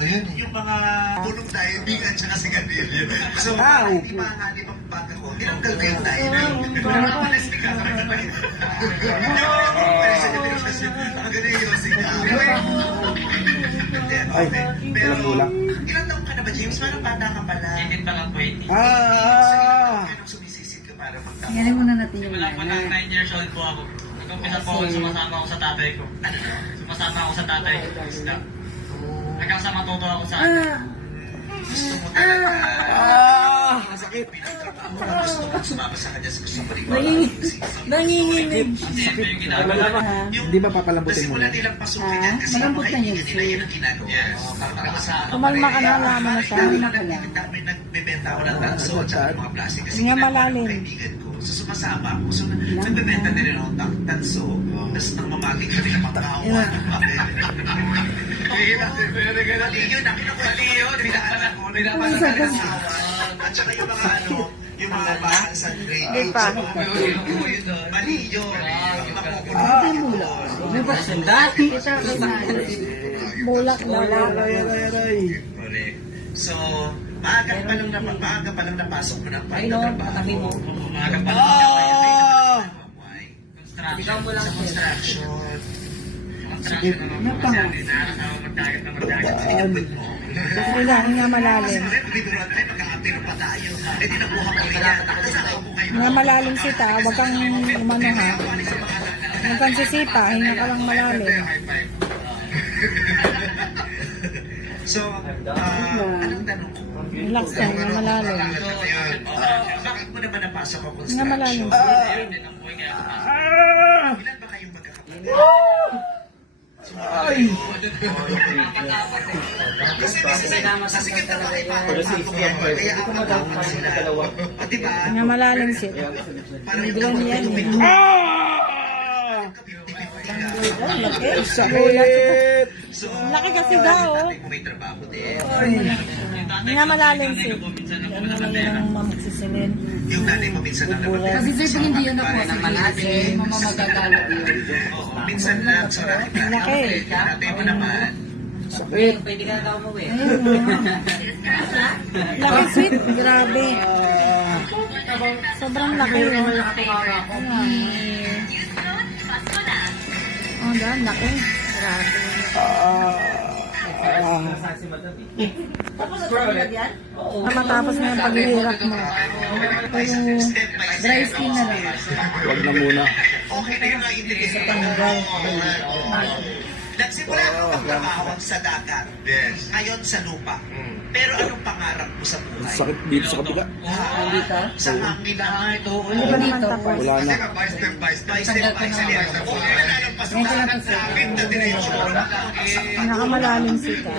yun eh. Yung mga punong diving at saka sigarilyo. So, hindi mahanganib ang bata ko. Tinanggal ko yung diving. Nakamalastik ka sa kanya. Nakagano'n yung sigaw. Pero, ilang taong ka na ba, James? Parang bata ka pala. Hindi pa lang 20. Anong sumisisid ka para magtapos? Ngayon muna natin yung Wala pa lang 9 years old po ako. Nag-umpisa po ako, sumasama ako sa tatay ko. Sumasama ako sa tatay ko. Isla. Hanggang sa matuto ako sa akin. Gusto mo talaga. Masakit. Gusto mo sumama sa kanya sa gusto mo rin. Nanginginig. Kasi ito yung ginagawa. Hindi ba papalambutin mo? Simula nilang pasukin yan kasi Malambot na yun. nila yun ang ginagawa. Kumalma ka na, alaman na siya. May nagbebenta ako ng tanso at saka mga plastic kasi Nga ginagawa malalim. ng kaibigan ko. So sumasama ako. So nagbebenta din ako ng tanso. Tapos nang mamagin ka rin ang pagkawa ng papel. Mali yun. Mali yun. Pinaalan ko. At saka yung mga yung mga bahan sa grade. Di pa. Mali yun. Yung makukulong. May pasundat. Bulak daw. Correct. So, maaga pa lang napasok mo ng pagtatrabaho. Umaga pa lang. Construction. Ikaw mo lang Sa construction. Construction na naman kasi hindi nakakasama magdagat na magdagat. Kasi lang, nga malalim. Biduran tayo, magkakapiro pa tayo. Eh, di nabuha ko rin yan. Nga malalim sita, huwag kang umano ha. Huwag kang sisipa, hinga ka lang malalim. So, anong tanong ko? Relax lang, nga malalim. Bakit mo naman napasok ako Nga malalim. Ilan ba kayong magkakapatid? Kasi kita ba kayo kaya ako matapos sila. O diba? Nga malalim sita. May drone yan eh. Sakit! Laki kasi daw. May trabaho din. Nga malalim sita. Yan naman yun ang mamagsisilin. Yung nanay mo minsan lang naman. Kasi sir, pag hindi yun ako ng malaki, mamamagagawa yun. Minsan lang. So, Laki. nanay mo naman. Pwede ka na umuwi. Laki sweet. Grabe. Sobrang laki. Oh, dahil laki. Grabe. Matapos na yung paghihirap mo. Dry skin na lang. Huwag na muna. Okay na yung naiintindihan sa tanggal. Nagsimula ka magtrabaho sa dagat. Yes. Ngayon sa lupa. Pero anong pangarap mo sa buhay? Sakit dito sa kabila. Sa hangin na ito. Hindi pa naman tapos. Wala na. Step by step. Okay na lang pasukan sa akin na diretso. Nakamalalim sita.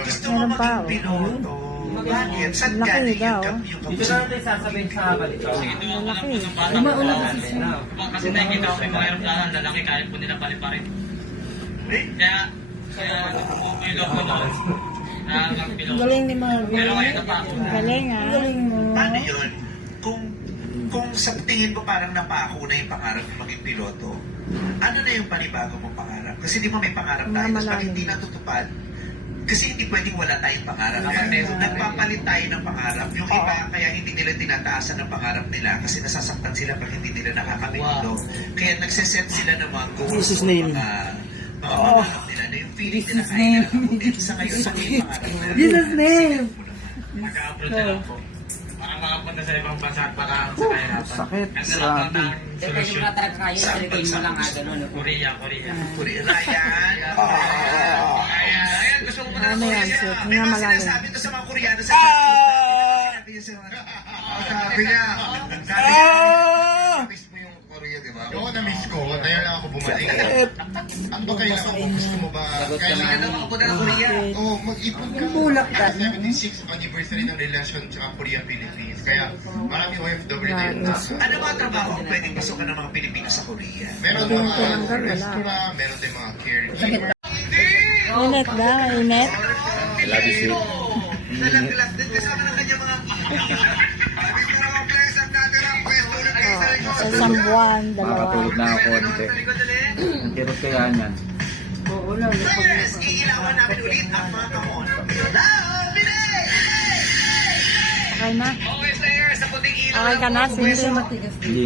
Gusto mo Meron pa, maging piloto. Bakit? Saan Laki galing daw. yung Dito na natin sasabihin sa balik. Malaki. Umauna kasi sir. Kasi nakikita ko yung mga aeroplano, lalaki, kaya po nila paliparin. Kaya yung loob ko noon, nakakapilot. Galing ni Marvin. Pero ngayon napako na. Galing ah. Paano yun? Kung sa tingin mo parang napako na yung pangarap mo maging piloto, ano na yung panibago mong pangarap? Kasi di mo may pangarap tayo, tapos pag hindi natutupad, kasi hindi pwedeng wala tayong pangarap. Nagpapalit tayo ng pangarap. Yung iba, kaya hindi nila tinataasan ng pangarap nila kasi nasasaktan sila pag hindi nila nakakapitilo. Kaya nagsiset sila ng mga goals. Jesus name. Mga pangarap nila na yung feeling nila kaya nila. Sa ngayon, sa ngayon pangarap. Jesus name! Nag-upload na lang po. Parang makapunta sa ibang bansa at baka sa kahirapan. Sakit. Ganda lang Grabe. ang Kaya yung solusyon. natrap kayo, Philippine mo lang gano'n. Korea. Ryan. Ayan, gusto mo na Ano yan, sir? May Nga mga malalim. sinasabi to sa mga Koreano sa sabi niya, Miss mo yung Korea, di ba? Oo, na-miss ko. Kaya lang ako bumalik. Ano ba kailangan mo? Gusto mo ba? kailangan na makapunta ng Korea. Oo, mag-ipon ka. Bulak ka. 76th anniversary ng relasyon sa Korea-Philippines. Kaya marami OFW na yun. Ano mga trabaho ang pwedeng pasukan ng mga Pilipino sa Korea? Meron Doon mga tinanggal, wala. restaurant, meron din mga caregiver. Init ba? Init? Nalaglag din kasama ng kanyang mga... Sabi ko naman, pleasant natin ang pwesto ng Sa isang buwan, dalawa. Makatulog na ako konti. Ang kirot kaya niyan. Yes! Iilawan namin ulit ang mga kamon. Okay na. Okay, player, sa puting ilaw. Okay ka na, lang po, Cindy? Matigas din. Hindi